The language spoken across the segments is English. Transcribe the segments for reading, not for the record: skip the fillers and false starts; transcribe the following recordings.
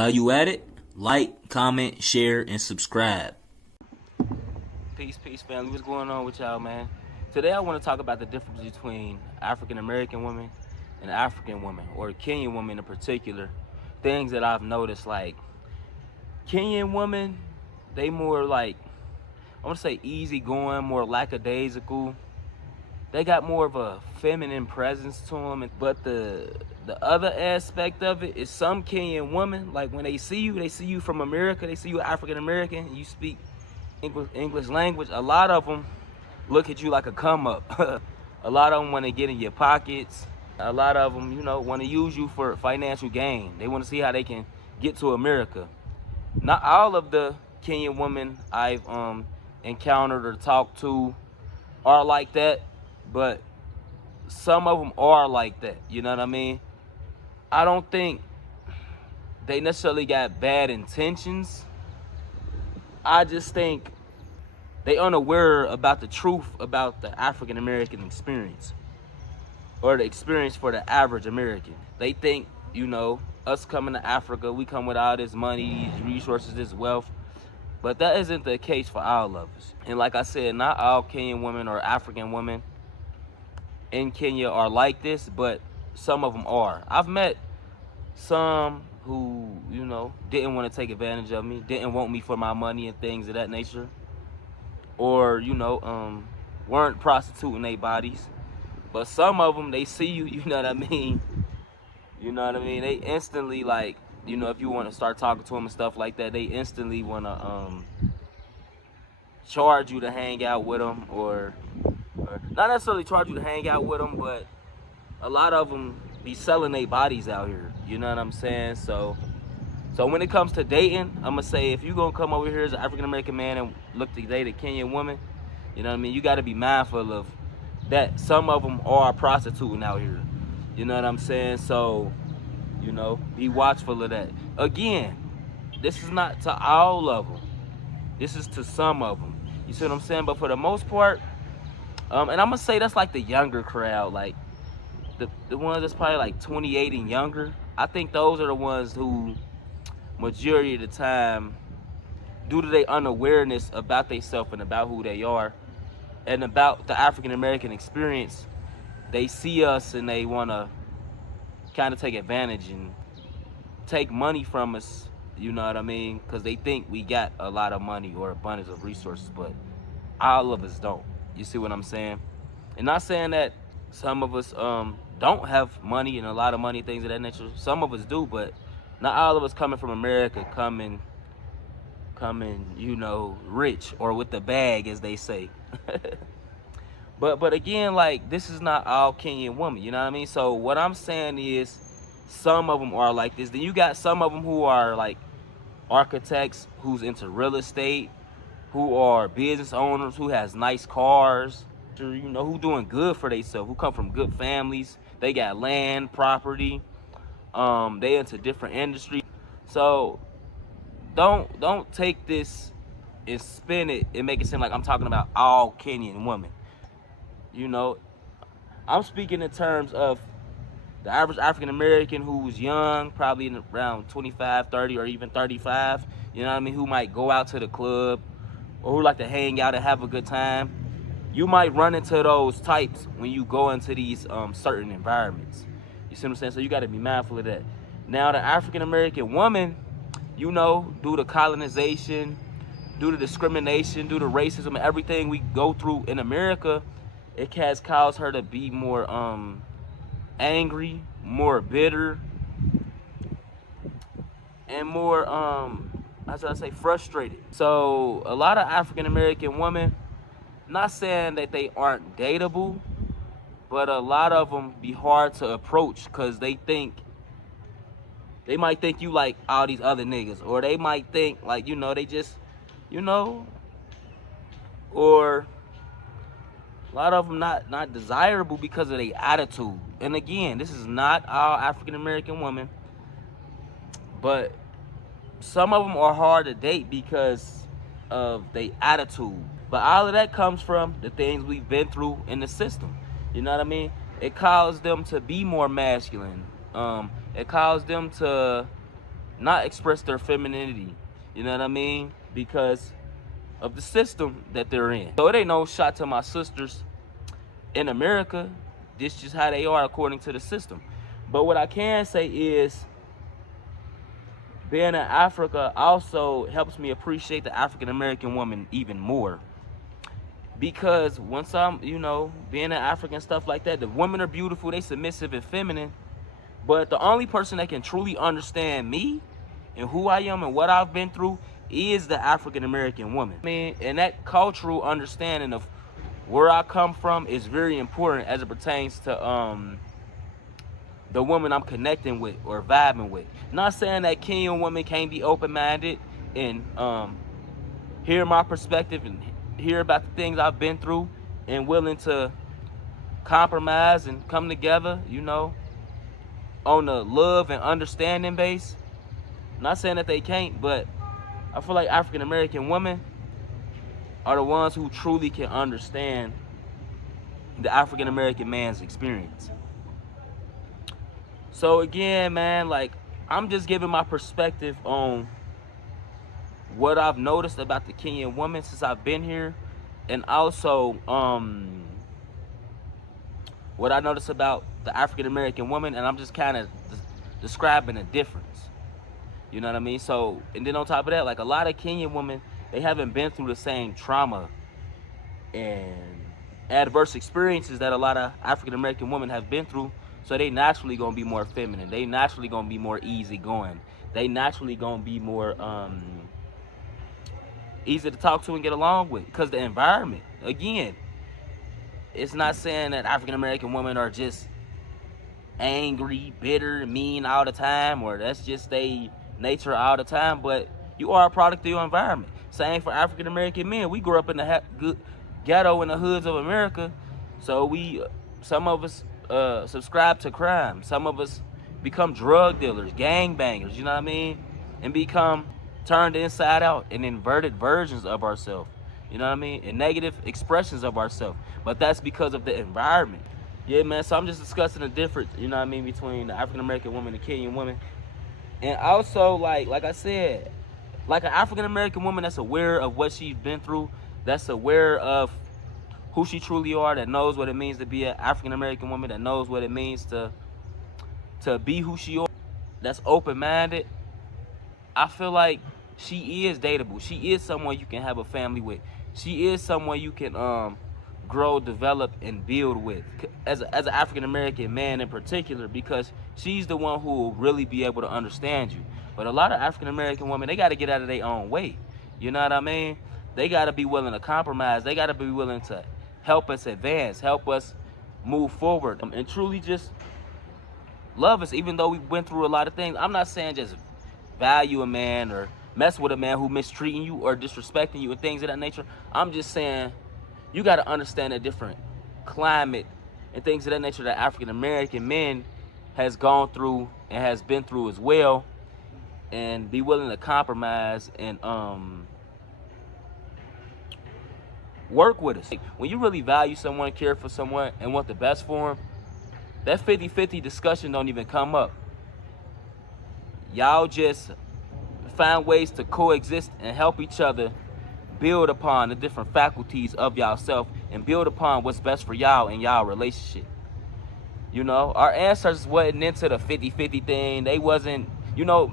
While you at it, like, comment, share, and subscribe. Peace, family. What's going on with y'all, man? Today I want to talk about the difference between African American women and African women, or Kenyan women in particular. Things that I've noticed, like Kenyan women, they more like, I want to say easygoing, more lackadaisical. They got more of a feminine presence to them. But the other aspect of it is some Kenyan women, like when they see you from America, they see you African American, you speak English language, a lot of them look at you like a come up. A lot of them want to get in your pockets. A lot of them, want to use you for financial gain. They want to see how they can get to America. Not all of the Kenyan women I've encountered or talked to are like that, but some of them are like that. You know what I mean? I don't think they necessarily got bad intentions. I just think they unaware about the truth about the African American experience, or the experience for the average American. They think, us coming to Africa, we come with all this money, these resources, this wealth, but that isn't the case for all of us. And like I said, not all Kenyan women or African women in Kenya are like this, but some of them are. I've met some who, didn't want to take advantage of me, didn't want me for my money and things of that nature, or weren't prostituting their bodies. But some of them, they see you, you know what I mean? You know what I mean? They instantly, like, if you want to start talking to them and stuff like that, they instantly want to charge you to hang out with them, or not necessarily charge you to hang out with them, but a lot of them be selling their bodies out here. You know what I'm saying? So when it comes to dating, I'm gonna say, if you're gonna come over here as an African American man and look to date a Kenyan woman, you know what I mean, you got to be mindful of that. Some of them are prostituting out here. You know what I'm saying? So, be watchful of that. Again, this is not to all of them. This is to some of them. You see what I'm saying? But for the most part, and I'm gonna say that's like the younger crowd, like the ones that's probably like 28 and younger. I think those are the ones who, majority of the time, due to their unawareness about themselves and about who they are and about the African American experience, they see us and they want to kind of take advantage and take money from us, you know what I mean? Because they think we got a lot of money or abundance of resources, but all of us don't. You see what I'm saying? And not saying that some of us don't have money and a lot of money, things of that nature. Some of us do, but not all of us coming from America coming, rich or with the bag, as they say. But again, like, this is not all Kenyan women, you know what I mean? So what I'm saying is, some of them are like this. Then you got some of them who are like architects, who's into real estate, who are business owners, who has nice cars, who doing good for themselves, who come from good families. They got land, property. They into different industries. So don't take this and spin it and make it seem like I'm talking about all Kenyan women. I'm speaking in terms of the average African American who's young, probably in around 25, 30, or even 35, you know what I mean, who might go out to the club, or who like to hang out and have a good time. You might run into those types when you go into these certain environments. You see what I'm saying? So you got to be mindful of that. Now, the African American woman, due to colonization, due to discrimination, due to racism, and everything we go through in America, it has caused her to be more angry, more bitter, and more frustrated. So a lot of African American women, not saying that they aren't dateable, but a lot of them be hard to approach because they might think you like all these other niggas, or they might think like, they just, or a lot of them not desirable because of their attitude. And again, this is not all African American women, but some of them are hard to date because of their attitude. But all of that comes from the things we've been through in the system. You know what I mean? It caused them to be more masculine. It caused them to not express their femininity, you know what I mean? Because of the system that they're in. So it ain't no shot to my sisters in America. This is just how they are according to the system. But what I can say is, being in Africa also helps me appreciate the African American woman even more. Because once I'm, being in Africa and stuff like that, the women are beautiful, they submissive and feminine. But the only person that can truly understand me and who I am and what I've been through is the African American woman. I mean, and that cultural understanding of where I come from is very important as it pertains to the woman I'm connecting with or vibing with. Not saying that Kenyan women can't be open-minded and hear my perspective and hear about the things I've been through and willing to compromise and come together, on a love and understanding base. Not saying that they can't, but I feel like African American women are the ones who truly can understand the African American man's experience. So again, man, like, I'm just giving my perspective on what I've noticed about the Kenyan woman since I've been here, and also what I noticed about the African American woman, and I'm just kind of describing a difference. You know what I mean? So, and then on top of that, like, a lot of Kenyan women, they haven't been through the same trauma and adverse experiences that a lot of African American women have been through. So they naturally gonna be more feminine. They naturally gonna be more easygoing. They naturally gonna be more easy to talk to and get along with, because the environment, again, it's not saying that African American women are just angry, bitter, mean all the time, or that's just their nature all the time, but you are a product of your environment. Same for African American men. We grew up in the ghetto in the hoods of America, so some of us subscribe to crime. Some of us become drug dealers, gang bangers, you know what I mean? And become turned inside out and inverted versions of ourselves, you know what I mean? And negative expressions of ourselves. But that's because of the environment. Yeah, man, so I'm just discussing the difference, you know what I mean, between the African American woman and the Kenyan woman. And also, like I said, like an African American woman that's aware of what she's been through, that's aware of who she truly are, that knows what it means to be an African American woman, that knows what it means to be who she is, that's open-minded. I feel like she is dateable. She is someone you can have a family with. She is someone you can grow, develop, and build with, as an African American man in particular, because she's the one who will really be able to understand you. But a lot of African American women, they got to get out of their own way. You know what I mean? They got to be willing to compromise. They got to be willing to help us advance, help us move forward, and truly just love us, even though we went through a lot of things. I'm not saying just value a man or mess with a man who mistreating you or disrespecting you and things of that nature. I'm just saying you got to understand a different climate and things of that nature that African American men has gone through and has been through as well, and be willing to compromise and work with us. When you really value someone, care for someone, and want the best for them, that 50-50 discussion don't even come up. Y'all just find ways to coexist and help each other build upon the different faculties of y'allself and build upon what's best for y'all in y'all relationship. You know, our ancestors wasn't into the 50-50 thing. They wasn't,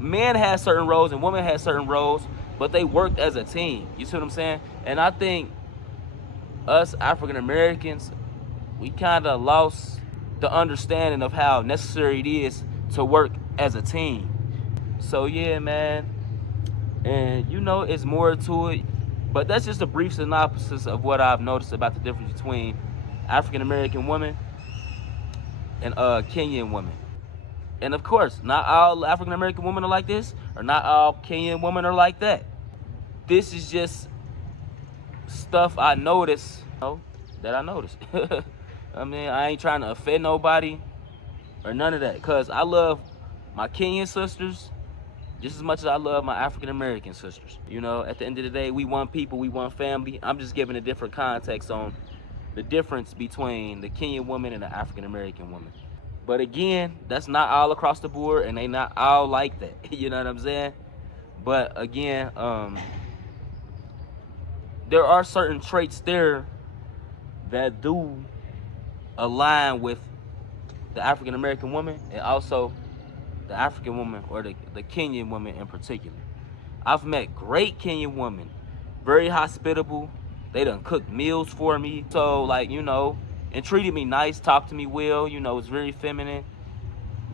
men had certain roles and women had certain roles, but they worked as a team. You see what I'm saying? And I think us African Americans, we kind of lost the understanding of how necessary it is to work as a team. So yeah, man, and it's more to it, but that's just a brief synopsis of what I've noticed about the difference between African American women and Kenyan women. And of course, not all African American women are like this, or not all Kenyan women are like that. This is just stuff I noticed, that I noticed. I mean, I ain't trying to offend nobody or none of that, because I love my Kenyan sisters just as much as I love my African American sisters. At the end of the day, we one people, we one family. I'm just giving a different context on the difference between the Kenyan woman and the African American woman. But again, that's not all across the board, and they not all like that. You know what I'm saying? But again, there are certain traits there that do align with the African American woman and also the African woman, or the Kenyan woman in particular. I've met great Kenyan women, very hospitable. They done cooked meals for me. So like, and treated me nice, talked to me well, it's very feminine,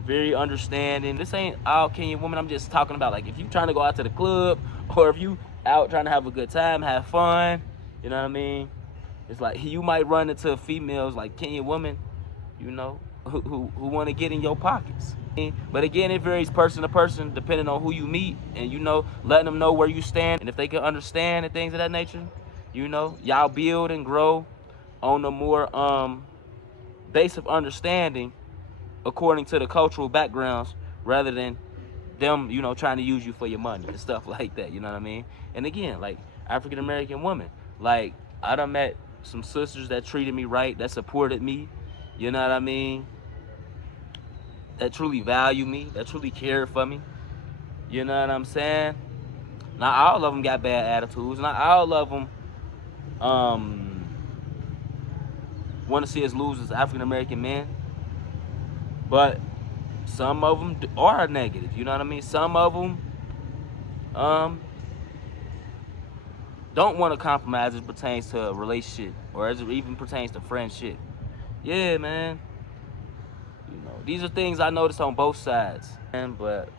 very understanding. This ain't all Kenyan women. I'm just talking about, like, if you trying to go out to the club, or if you out trying to have a good time, have fun, you know what I mean? It's like you might run into females like Kenyan women, who want to get in your pockets. But again, it varies person to person depending on who you meet, and letting them know where you stand, and if they can understand and things of that nature, y'all build and grow on a more base of understanding according to the cultural backgrounds, rather than them, trying to use you for your money and stuff like that, you know what I mean? And again, like, African American women, like, I done met some sisters that treated me right, that supported me, you know what I mean? That truly value me, that truly care for me, you know what I'm saying? Not all of them got bad attitudes, not all of them want to see us lose as African American men, but some of them are negative, you know what I mean? Some of them don't want to compromise as it pertains to a relationship, or as it even pertains to friendship. Yeah, man. These are things I noticed on both sides. But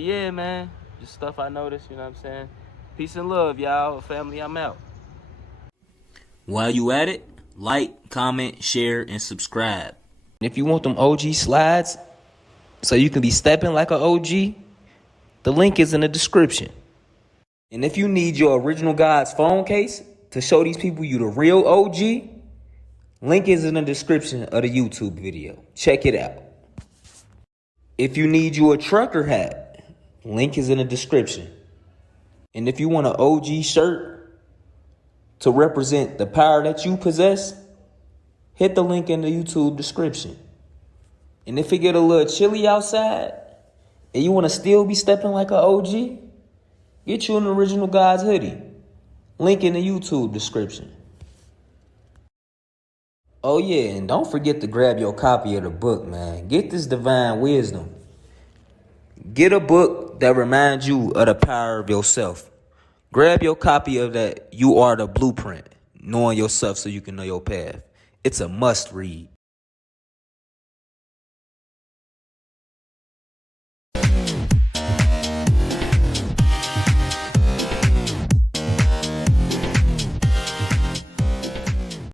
yeah, man. Just stuff I noticed, you know what I'm saying? Peace and love, y'all. Family, I'm out. While you at it, like, comment, share, and subscribe. If you want them OG slides so you can be stepping like an OG, the link is in the description. And if you need your original God's phone case to show these people you the real OG, link is in the description of the YouTube video. Check it out. If you need you a trucker hat, link is in the description. And if you want an OG shirt to represent the power that you possess, hit the link in the YouTube description. And if it get a little chilly outside and you want to still be stepping like an OG, get you an original God's hoodie. Link in the YouTube description. Oh yeah, and don't forget to grab your copy of the book, man. Get this divine wisdom. Get a book that reminds you of the power of yourself. Grab your copy of that You Are the Blueprint, knowing yourself so you can know your path. It's a must read.